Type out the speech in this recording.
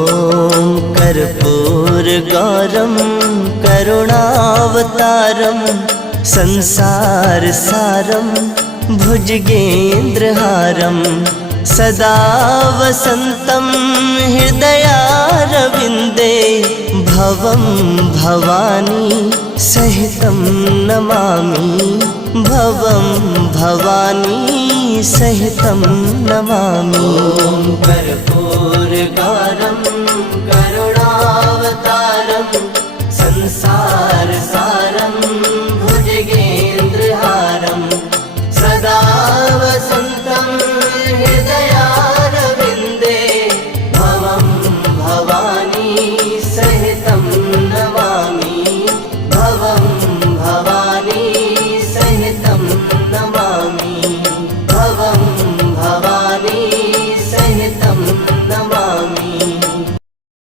ॐ कर्पूरगौरं करुणावतारं संसारसारं भुजगेन्द्रहारं सदा वसन्तं हृदयारविन्दे भवं भवानी सहितं नमामि भवं भवानी सहितं नमामि। कर्पूरगौरं करुणावतारं संसारसारं